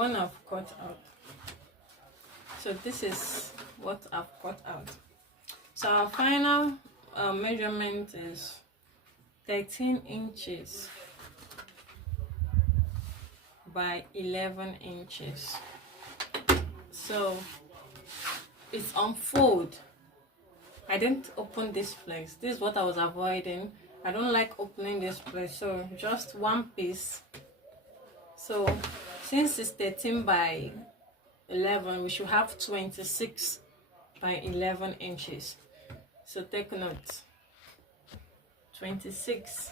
one I've cut out. So this is what I've cut out. So our final measurement is 13 inches by 11 inches. So it's unfold. I didn't open this place. This is what I was avoiding. I don't like opening this place, so just one piece. So since it's 13 by 11, we should have 26 by 11 inches. So take note, 26.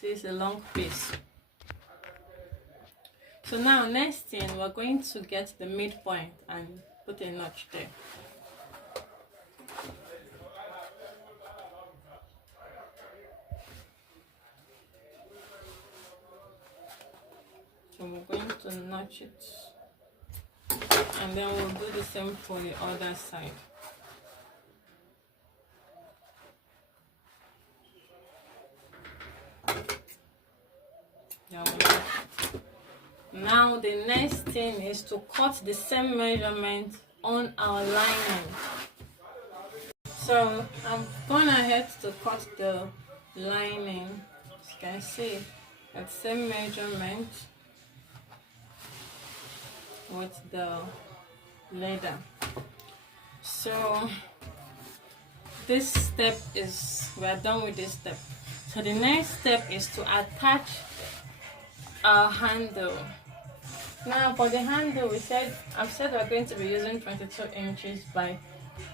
See, it's a long piece. So now next thing, we're going to get the midpoint and put a notch there. So we're going to notch it, and then we'll do the same for the other side. Now the next thing is to cut the same measurement on our lining. So I'm going ahead to cut the lining. As you can see, that same measurement with the leather. So this step is, we are done with this step. So the next step is to attach our handle. Now for the handle, I've said we're going to be using 22 inches by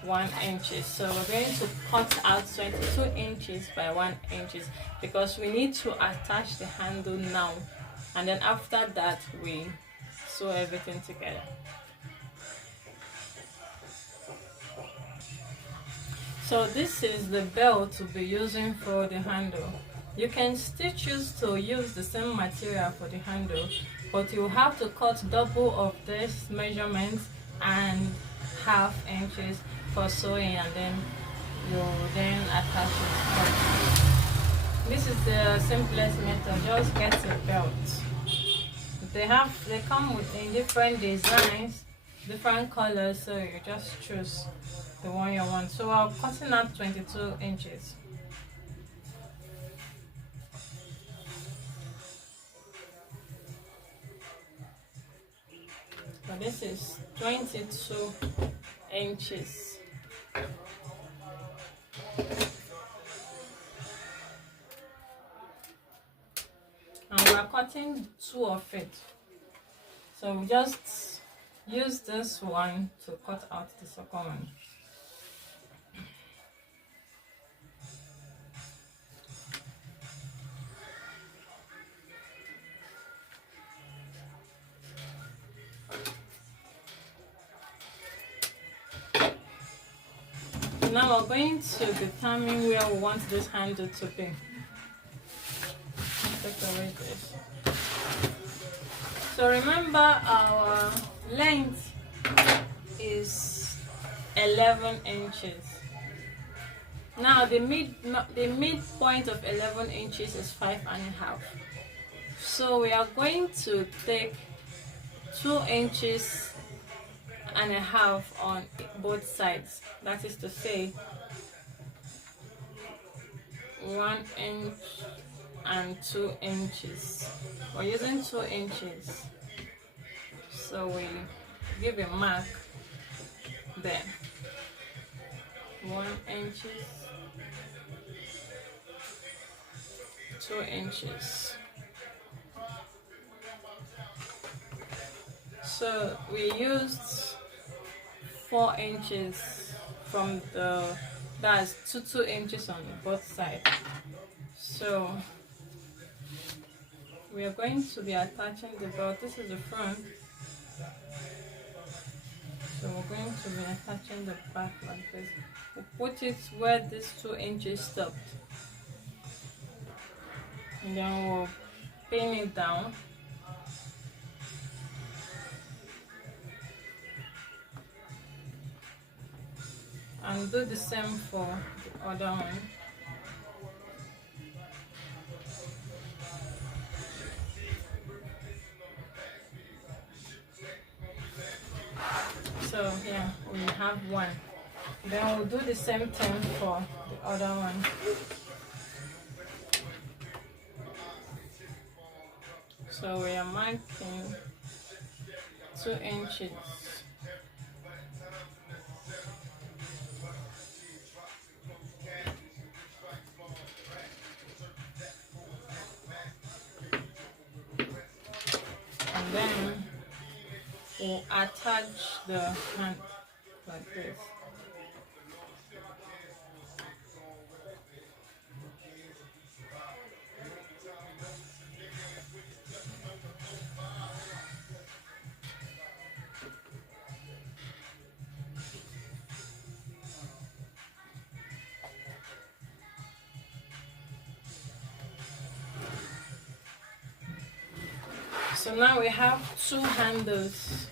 1 inch. So we're going to cut out 22 inches by 1 inch because we need to attach the handle now, and then after that we sew everything together. So this is the belt to be using for the handle. You can still choose to use the same material for the handle, but you have to cut double of this measurement and half inches for sewing, and then you then attach it. This is the simplest method. Just get a belt. They come in different designs, different colors, so you just choose the one you want. So I'm cutting out 22 inches. So this is 22 inches. And we are cutting 2 of it. So we just use this one to cut out the second one. Now we're going to determine where we want this handle to be. Take away this. So remember, our length is 11 inches. Now the midpoint of 11 inches is 5.5. So we are going to take 2.5 inches on both sides. That is to say, 1 inch and 2 inches. We're using 2 inches, so we give a mark there. 1 inch, 2 inches. So we used 4 inches from that's 2 inches on both sides. So we are going to be attaching the belt. This is the front. So we're going to be attaching the back like this. We'll put it where this 2 inches stopped. And then we'll pin it down. And do the same for the other one. have one. Then we'll do the same thing for the other one. So we are marking 2 inches. And then we'll attach the hand like this. So now we have 2 handles.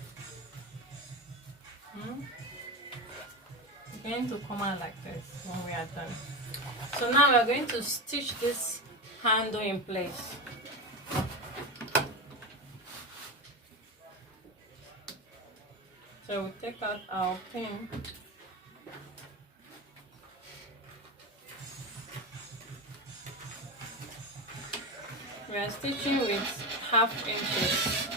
It's going to come out like this when we are done. So now we are going to stitch this handle in place. So we'll take out our pin. We are stitching with 1/2 inches.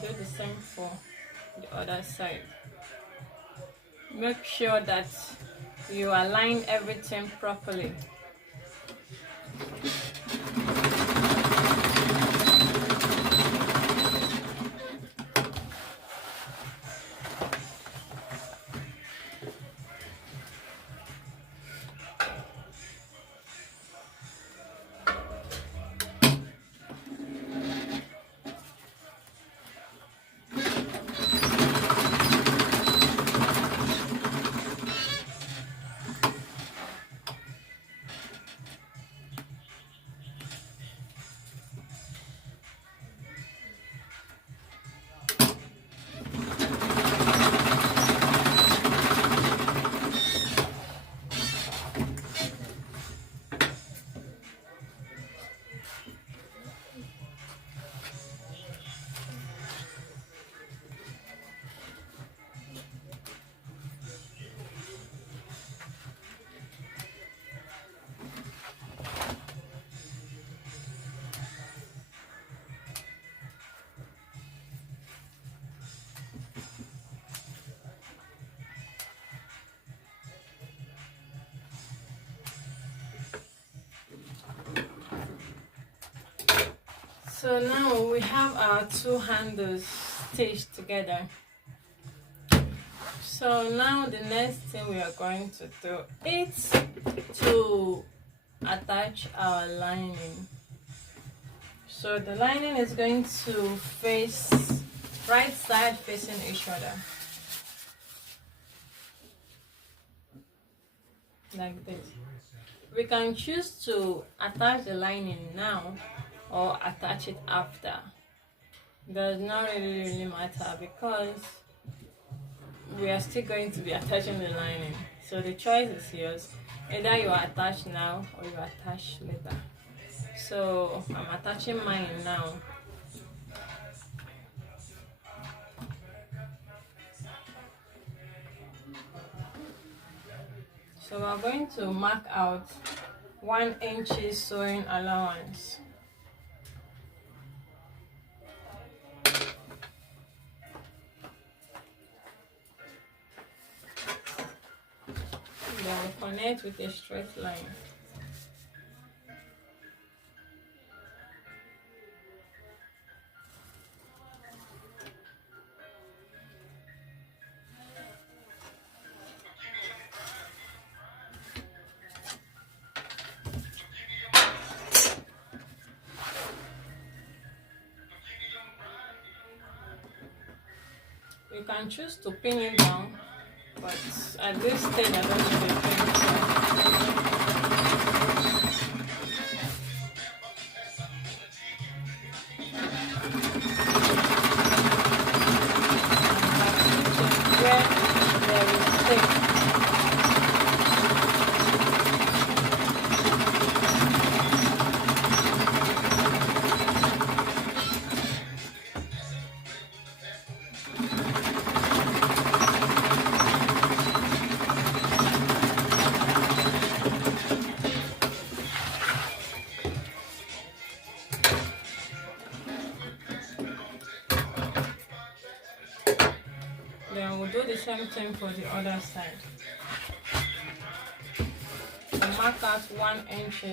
Do the same for the other side. Make sure that you align everything properly. So now we have our 2 handles stitched together. So now the next thing we are going to do is to attach our lining. So the lining is going to face right side facing each other, like this. We can choose to attach the lining now or attach it after. Does not really matter because we are still going to be attaching the lining. So the choice is yours. Either you attach now or you attach later. So I'm attaching mine now. So we're going to mark out 1 inch sewing allowance. Then we'll connect with a straight line. You can choose to pin it down, but at this stage I don't need a pin. Where there is space. same thing for the other side. So mark out 1 inch.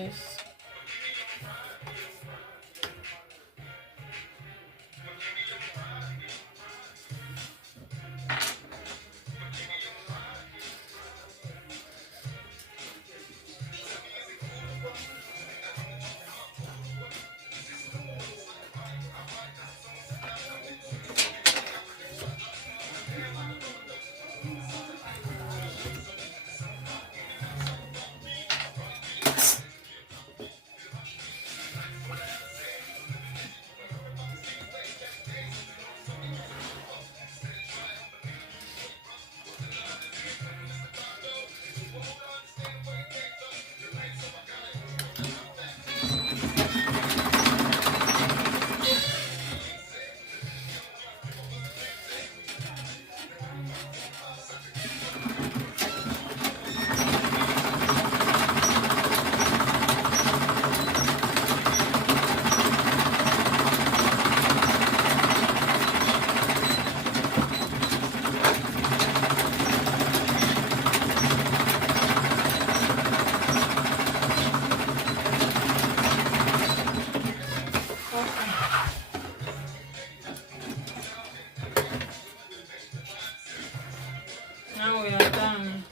Now we are done.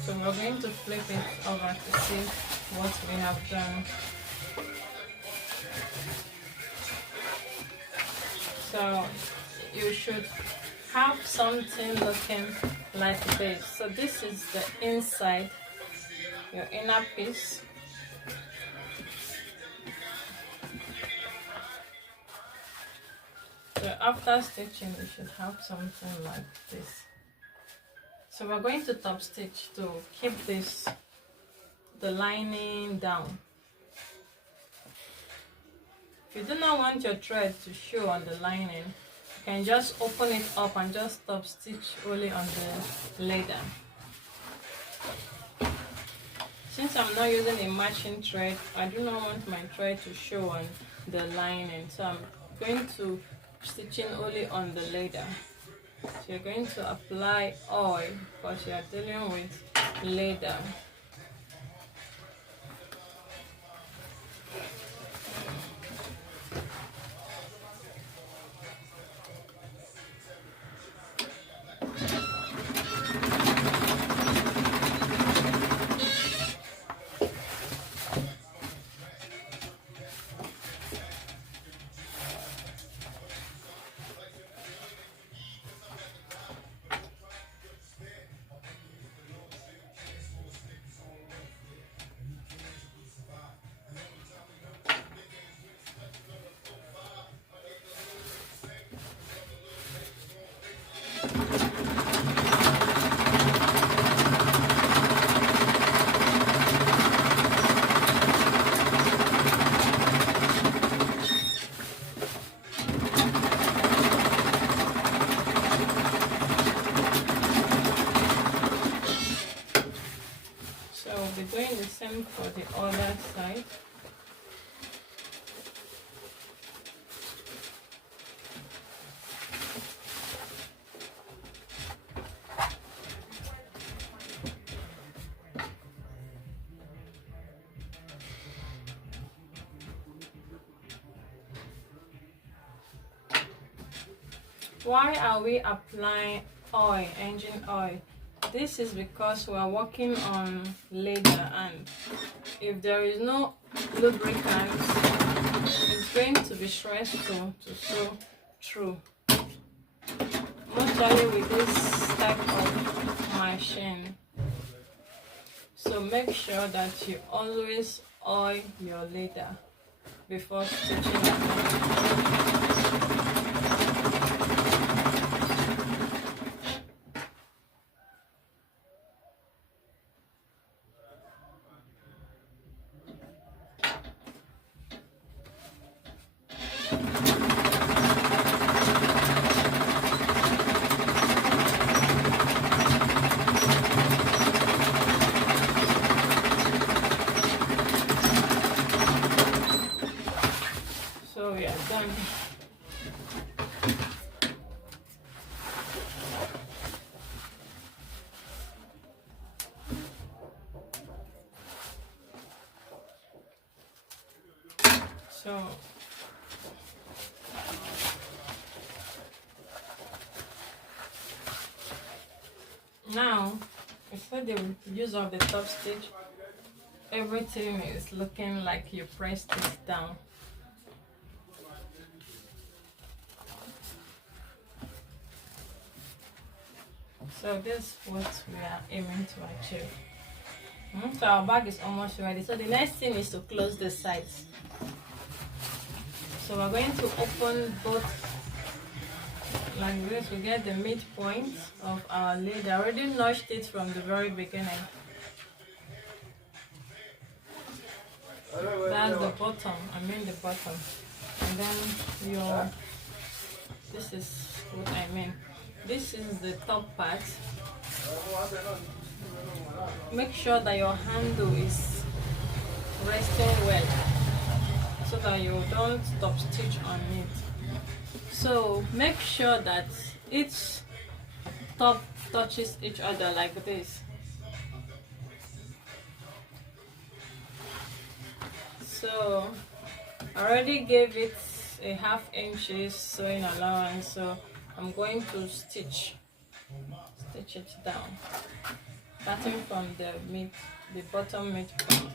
So we're going to flip it over to see what we have done. So you should have something looking like this. So this is the inside, your inner piece. So after stitching, you should have something like this. So we're going to top stitch to keep the lining down. If you do not want your thread to show on the lining, you can just open it up and just top stitch only on the leather. Since I'm not using a matching thread, I do not want my thread to show on the lining, so I'm going to stitching only on the leather. So you're going to apply oil because you are dealing with leather. We'll be doing the same for the other side. Why are we applying oil, engine oil? This is because we are working on leather, and if there is no lubricant, it's going to be stressful to sew through, mostly with this type of machine. So make sure that you always oil your leather before stitching it. So we are done. So now, before the use of the top stitch, everything is looking like you pressed it down. So this is what we are aiming to achieve. So our bag is almost ready. So the next thing is to close the sides. So we're going to open both like this. We get the midpoint of our lid. I already notched it from the very beginning. That's the bottom, the bottom. And then this is what I mean. This is the top part. Make sure that your handle is resting well so that you don't top stitch on it. So make sure that each top touches each other like this. So I already gave it a ½ inch sewing allowance, so I'm going to stitch it down, starting from the bottom midpoint.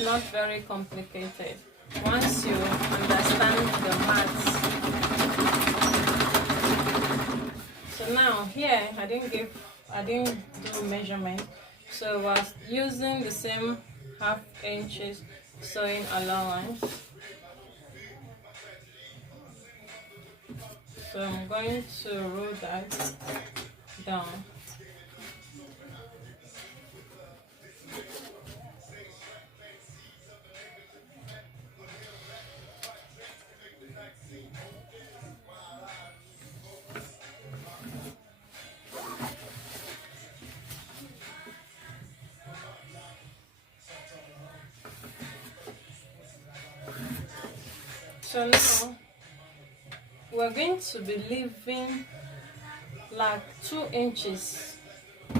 Not very complicated once you understand the maths. So now here I didn't do measurement, so I was using the same ½ inch sewing allowance. So I'm going to roll that down. So now we're going to be leaving like 2 inches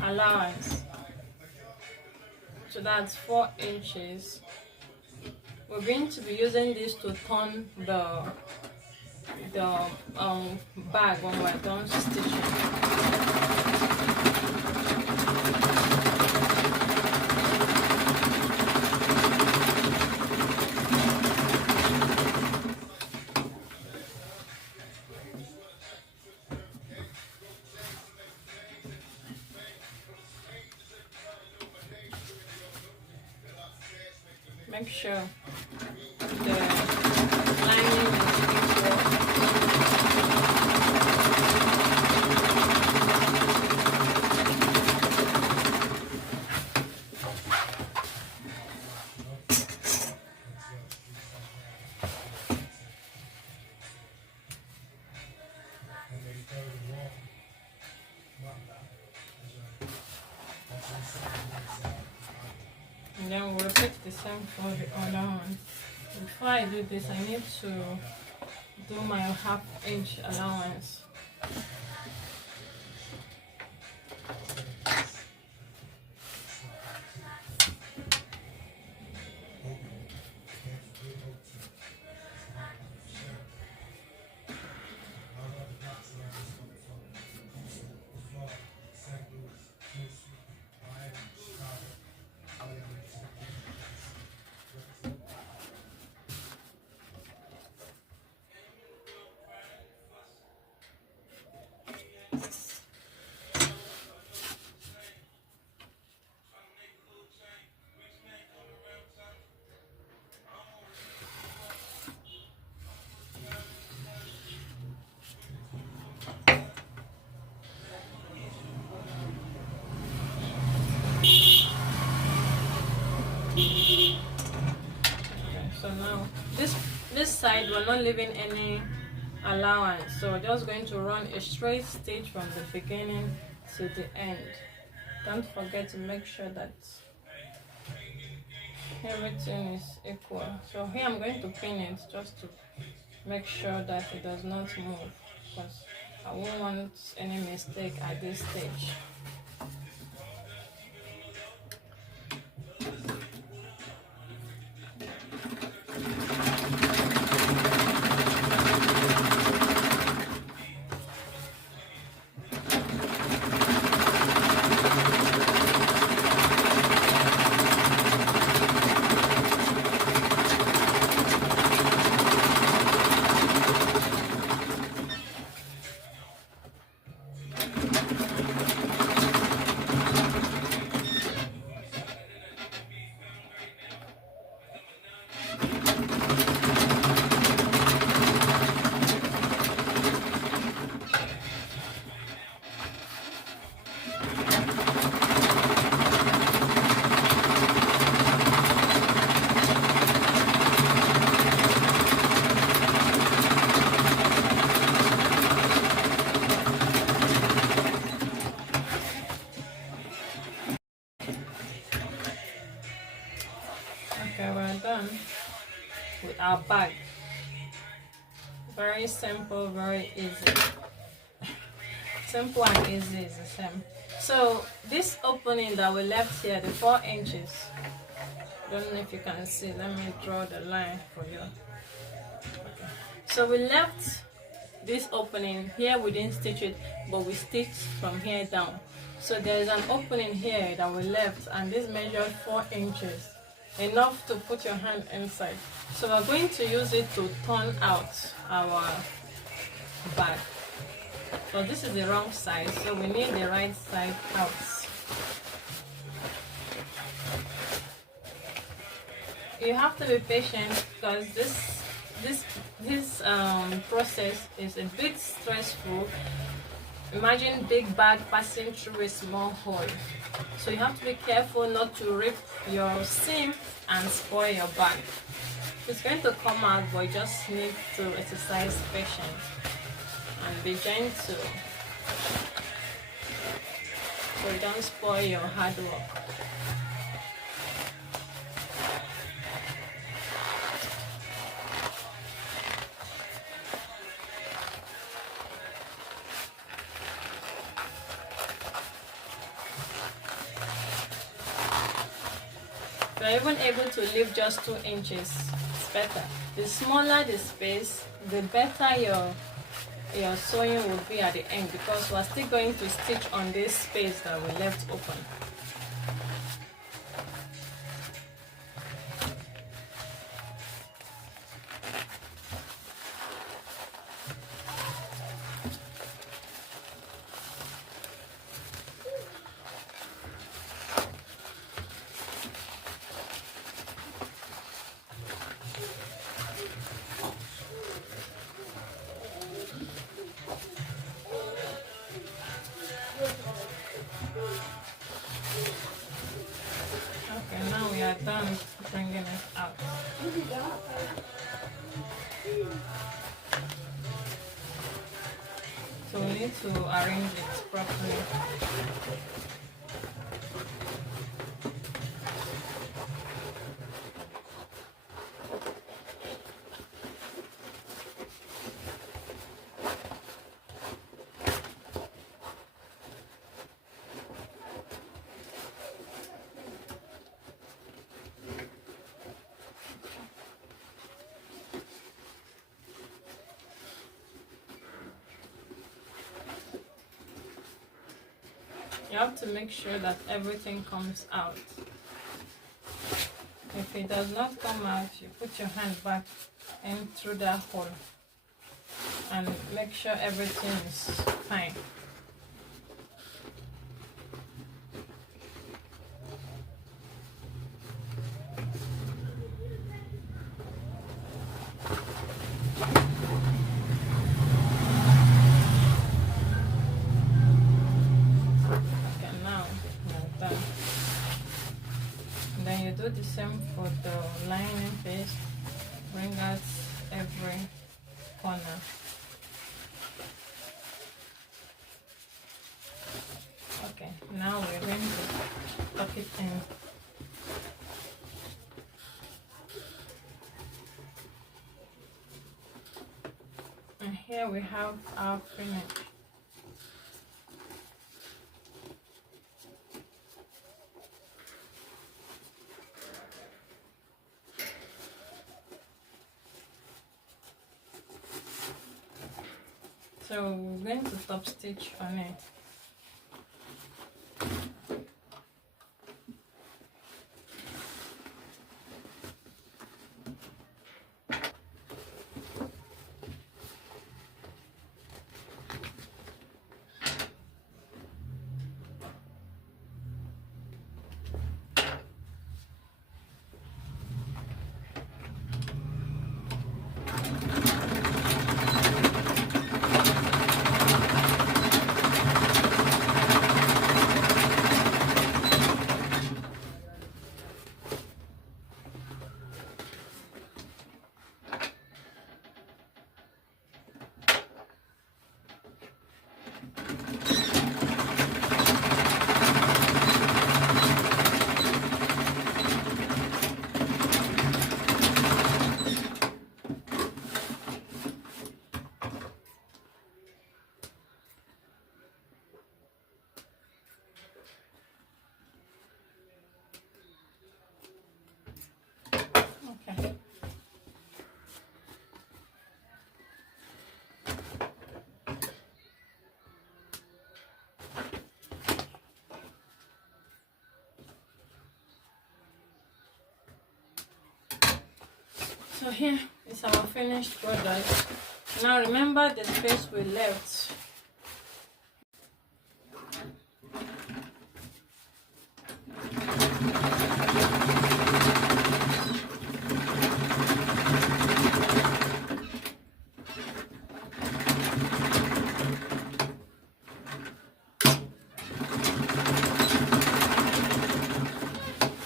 allowance. So that's 4 inches. We're going to be using this to turn the bag when we're done stitching. Make sure the lining is equal. And then we'll repeat the same for the other one. Before I do this, I need to do my ½ inch allowance. So now this side we're not leaving any allowance, so we're just going to run a straight stitch from the beginning to the end. don't forget to make sure that everything is equal. So here I'm going to pin it just to make sure that it does not move, because I won't want any mistake at this stage. Okay, we're done with our bag. Very simple, very easy. Simple and easy is the same. So this opening that we left here, the 4 inches, don't know if you can see, let me draw the line for you. Okay. So we left this opening here, we didn't stitch it, but we stitched from here down. So there's an opening here that we left, and this measured 4 inches, enough to put your hand inside. So we're going to use it to turn out our bag. So this is the wrong side, so we need the right side out. You have to be patient because this process is a bit stressful. Imagine big bag passing through a small hole. So you have to be careful not to rip your seam and spoil your bag. It's going to come out, but you just need to exercise patience and be gentle so you don't spoil your hard work. You're even able to leave just 2 inches. It's better. The smaller the space, the better your sewing will be at the end, because we're still going to stitch on this space that we left open. Okay, now we are done bringing it out. So we need to arrange it properly. You have to make sure that everything comes out. If it does not come out, you put your hand back in through that hole and make sure everything is fine. Then you do the same for the lining piece. Bring out every corner. Okay, now we're going to it in. And here we have our finish. So we're going to top stitch on it. Okay. So here is our finished product. Now remember the space we left.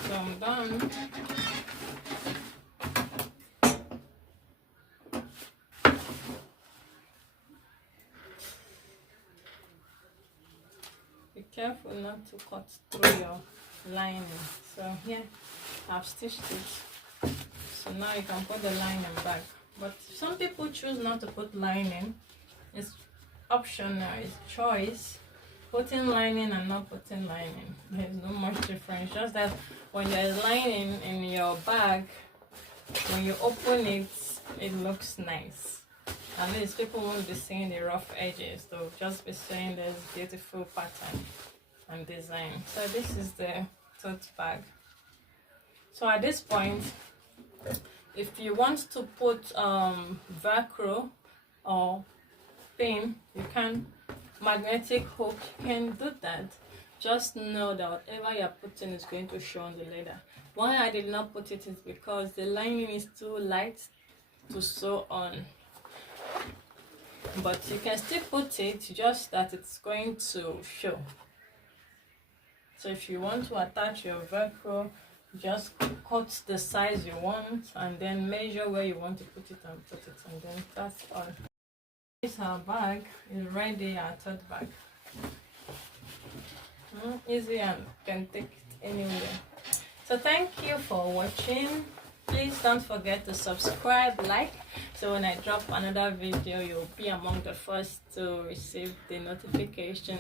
So I'm done. Be careful not to cut through your lining. So here I've stitched it. So now you can put the lining back. But some people choose not to put lining. It's optional, it's choice. Putting lining and not putting lining, there's no much difference. Just that when there's lining in your bag, when you open it, it looks nice. At least people won't be seeing the rough edges, they'll just be seeing this beautiful pattern and design. So this is the tote bag. So at this point, if you want to put velcro or pin, you can, magnetic hook, you can do that. Just know that whatever you're putting is going to show on the leather. Why I did not put it is because the lining is too light to sew on. But you can still put it, just that it's going to show. So if you want to attach your velcro, just cut the size you want and then measure where you want to put it and put it, and then that's all. This our bag is ready, our tote bag. Easy and can take it anywhere. So thank you for watching. Please don't forget to subscribe, like, so when I drop another video you'll be among the first to receive the notification.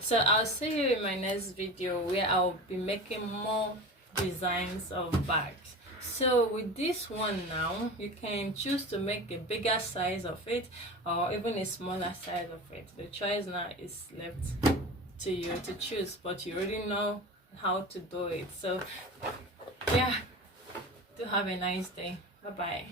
So I'll see you in my next video where I'll be making more designs of bags. So with this one now, you can choose to make a bigger size of it or even a smaller size of it. The choice now is left to you to choose, but you already know how to do it. So yeah, do have a nice day. Bye bye.